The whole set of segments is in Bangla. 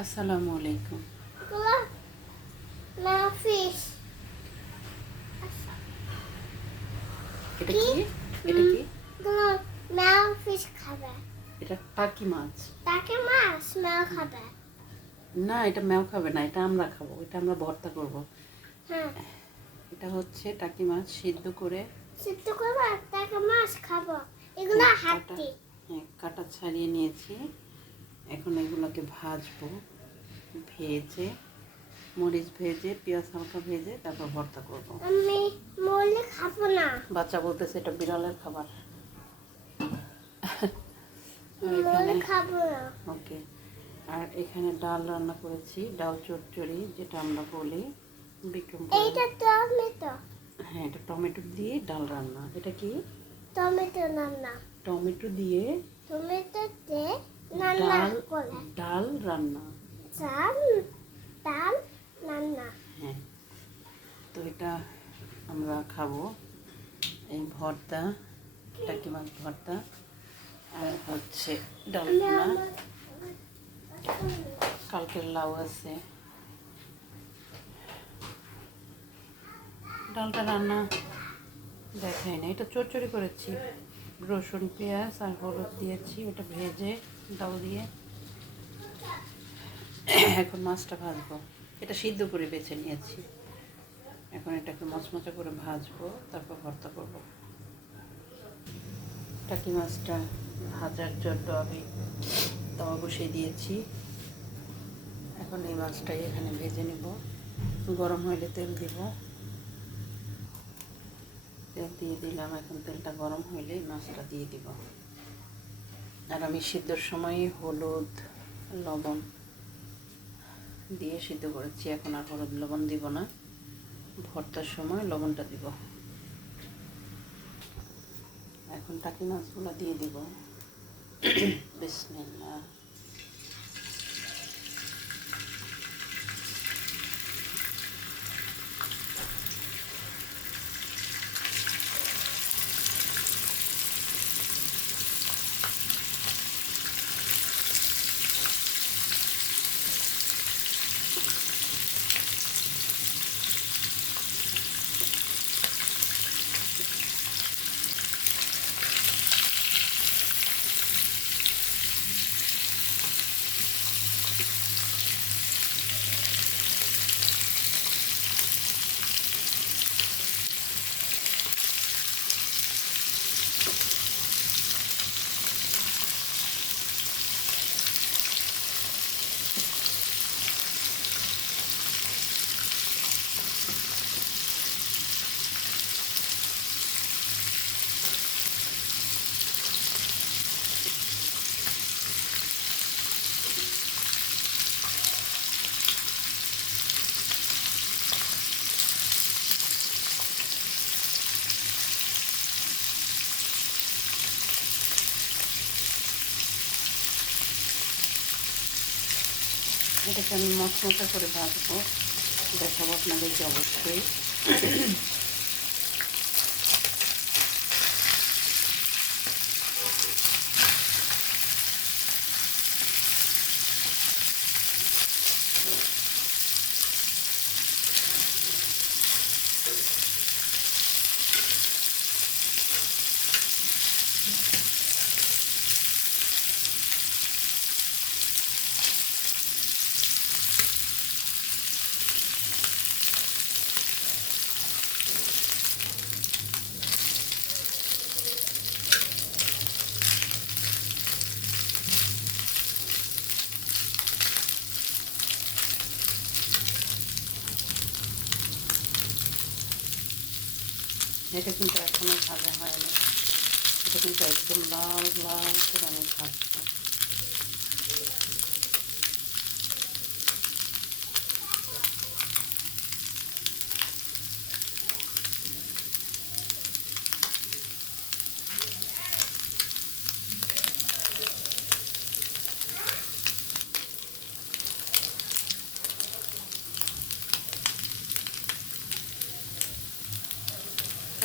আসসালামু আলাইকুম। এটা কি? এটা কি? ম্যাও ফিশ খাবে। এটা টাকি মাছ। তাকে মাছ ম্যাও খাবে। না এটা ম্যাও খাবে না এটা আমরা খাব এটা আমরা ভর্তা করব। হ্যাঁ। এটা হচ্ছে টাকি মাছ সিদ্ধ করে। সিদ্ধ আর তাকে মাছ খাব। এগুলো কাটা হ্যাঁ কাটা ছাড়িয়ে নিয়েছি। এখন এগুলোকে ভাজবো ভেজে মরিচ ভেজে পেঁয়াজ হালকা ভেজে তারপর ভর্তা করব। খাব না। বাচ্চা বলতেছে এটা বিড়ালের খাবার। ওকে আর এখানে ডাল রান্না করেছি ডাল চচ্চড়ি যেটা আমরা বলি বিক্রম এইটা টমেটো। হ্যাঁ এটা টমেটো দিয়ে ডাল রান্না। এটা কি? টমেটো রান্না। টমেটো দিয়ে টমেটো দিয়ে ডাল ডাল রান্না। চাল ডাল রান্না হ্যাঁ। তো এটা আমরা খাব। এই ভর্তা টাকি মাছ ভর্তা আর হচ্ছে ডাল আমি ভুনা আমার কালকের লাউ আছে। ডালটা রান্না দেখাই না এটা চচ্চড়ি করেছি। রসুন পেঁয়াজ আর হলুদ দিয়েছি। ওটা ভেজে ডাল দিয়ে। এখন মাছটা ভাজবো। এটা সিদ্ধ করে বেছে নিয়েছি। এখন এটাকে মচমচা করে ভাজবো, তারপর ভর্তা করব। টাকি মাছটা ভাজার জন্য আমি তাওয়া বসিয়ে দিয়েছি। এখন এই মাছটাই এখানে ভেজে নিব। গরম হইলে তেল দিব। তেল দিয়ে দিলাম, এখন তেলটা গরম হইলে মাছটা দিয়ে দিব। আর আমি সিদ্ধর সময় হলুদ, লবণ দিয়ে সিদ্ধ করেছি। এখন আর হলুদ, লবণ দিব না। ভর্তার সময় লবণটা দিব। এখন টাকি মাছগুলো দিয়ে দিব। বিসমিল্লাহ। এটাকে আমি মশমশা করে ভাজবো। দেখাবো আপনাদেরকে অবশ্যই। এটা কিন্তু এখনও ভাজা হয়নি। এটা কিন্তু একদম লাল লাল করে আমি ভাজবো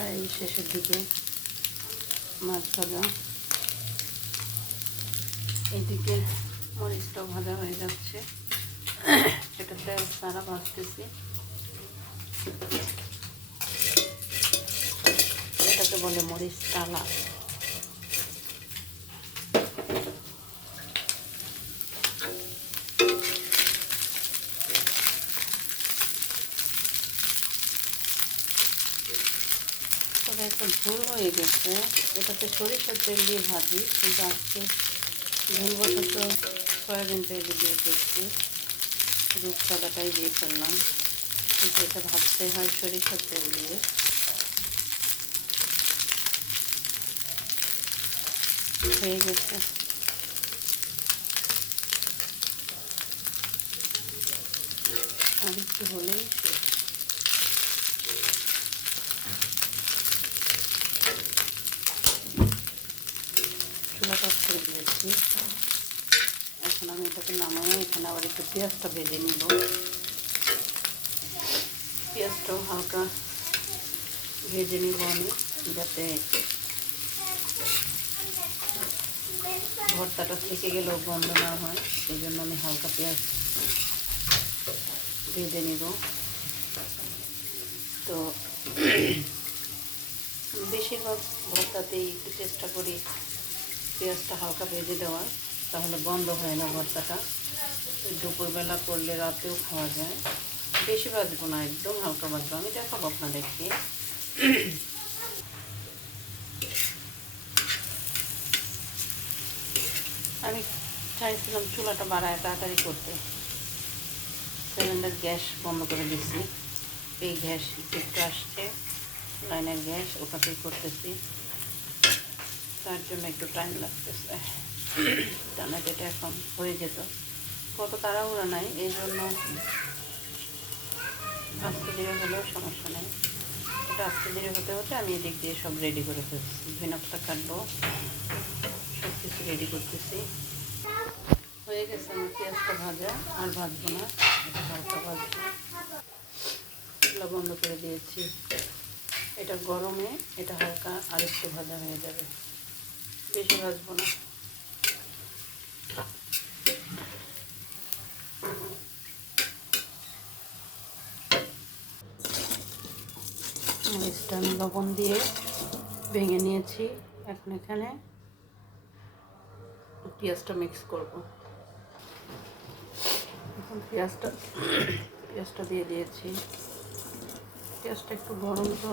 এই শেষের দিকে মাছ ভাজা। এইদিকে মরিচটাও ভাজা হয়ে যাচ্ছে। সেটাতে সারা ভাজতেছি। এটাকে বলে মরিচ টালা হয়ে গেছে। এটাতে সরিষার তেল দিয়ে ভাজি, কিন্তু আজকে ভুলবশত সয়াবিন তেল দিয়ে করছি। রূপচাঁদাটাই দিয়ে ফেললাম। কিন্তু এটা ভাজতে হয় সরিষার তেল দিয়ে। হয়ে গেছে। আর একটু হলেই শেষ চুলাটা অফ করে দিয়েছি এখন আমি এটাকে নামাবো এখানে আবার একটু পেঁয়াজটা ভেজে নিব পেঁয়াজটাও হালকা ভেজে নিব আমি যাতে ভর্তাটা থেকে গেলেও বন্ধ না হয় এই জন্য আমি হালকা পেঁয়াজ ভেজে নিব তো বেশিরভাগ ভর্তাতেই একটু চেষ্টা করি পেঁয়াজটা হালকা ভেজে দেওয়ার তাহলে বন্ধ হয় না ভর্তাটা দুপুরবেলা করলে রাতেও খাওয়া যায়। বেশি ভাজবো না, একদম হালকা ভাজবো। আমি দেখাবো আপনাদেরকে। আমি চাইছিলাম চুলাটা বাড়ায় তাড়াতাড়ি করতে। সিলিন্ডার গ্যাস বন্ধ করে দিচ্ছি এই গ্যাস একটু আসছে, লাইনের গ্যাস, ওটাতেই করতেছি। তার জন্য একটু টাইম লাগতেছে। টানা এটা এখন হয়ে যেত। কত তাড়াহুড়া নাই, এই জন্য আজকে ধীরে হলেও সমস্যা নেই। এটা আজকে ধীরে হতে হতে আমি এদিক দিয়ে সব রেডি করে ফেলছি। ভিনকটা কাটবো সব কিছু রেডি করতেছি। হয়ে গেছে আমার পেঁয়াজটা ভাজা, আর ভাজবো না, এটা হালকা ভাজবো। এগুলো বন্ধ করে দিয়েছি। এটা গরমে এটা হালকা আর একটু ভাজা হয়ে যাবে। বেশি ভাজবো না। মরিচটা আমি লবণ দিয়ে ভেঙে নিয়েছি। এখন এখানে পেঁয়াজটা মিক্স করব। এখন পেঁয়াজটা পেঁয়াজটা দিয়ে দিয়েছি। পেঁয়াজটা একটু গরম তো।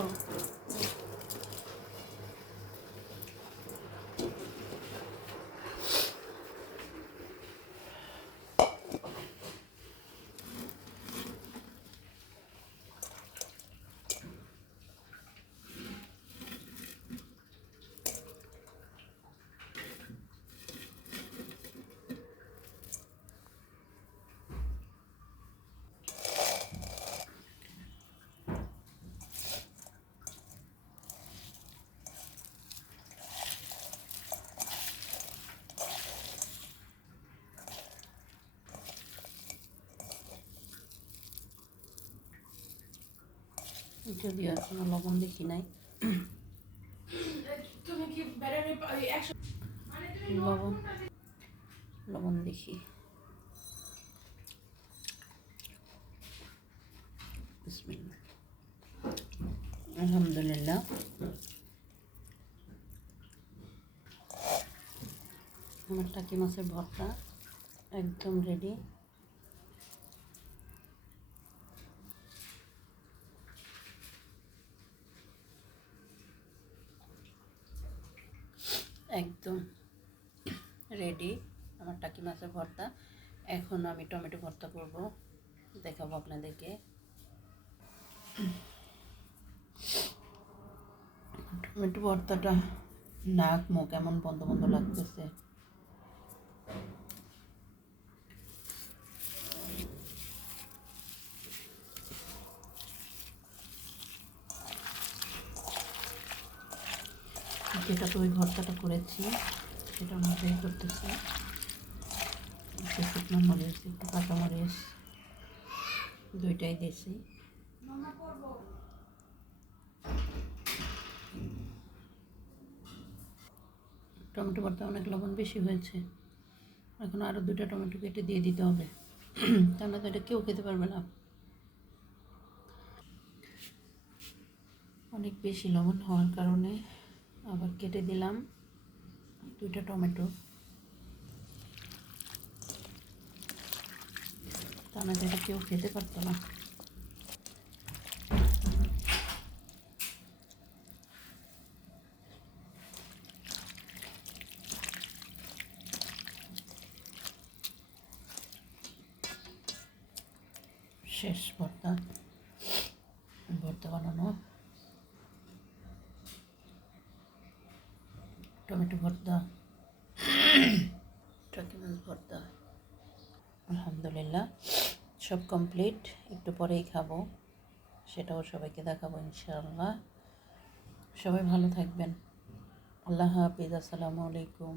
যদিও এখনও লবণ দেখি নাই। একশো লবণ লবণ দেখি। আলহামদুলিল্লাহ। আমার টাকি মাছের ভর্তা? একদম রেডি একদম রেডি আমার ভর্তা। এখন আমি টমেটো ভর্তা করব। দেখাবো আপনাদেরকে। টমেটো ভর্তাটা নাক মুখ এমন বন্ধ বন্ধ লাগতেছে। যেটা তো ওই ভর্তাটা করেছি, সেটার মধ্যে করতেছি। একটু শুকনো মরিচ, একটু কাঁচা মরিচ, দুইটাই দিয়েছি টমেটো ভর্তা অনেক লবণ বেশি হয়েছে। এখন আরও দুটো টমেটো কেটে দিয়ে দিতে হবে। তাহলে তো এটা কেউ খেতে পারবে না। অনেক বেশি লবণ হওয়ার কারণে আবার কেটে দিলাম দুইটা টমেটো। তো এটা কেউ খেতে পারতো না। শেষ ভর্তা। ভর্তা বানানো। টমেটো ভর্তা। টাকি ভর্তা। আলহামদুলিল্লাহ, সব কমপ্লিট একটু পরেই খাব, সেটাও সবাইকে দেখাবো ইনশাআল্লাহ। সবাই ভালো থাকবেন। আল্লাহ হাফিজ, আসসালামু আলাইকুম।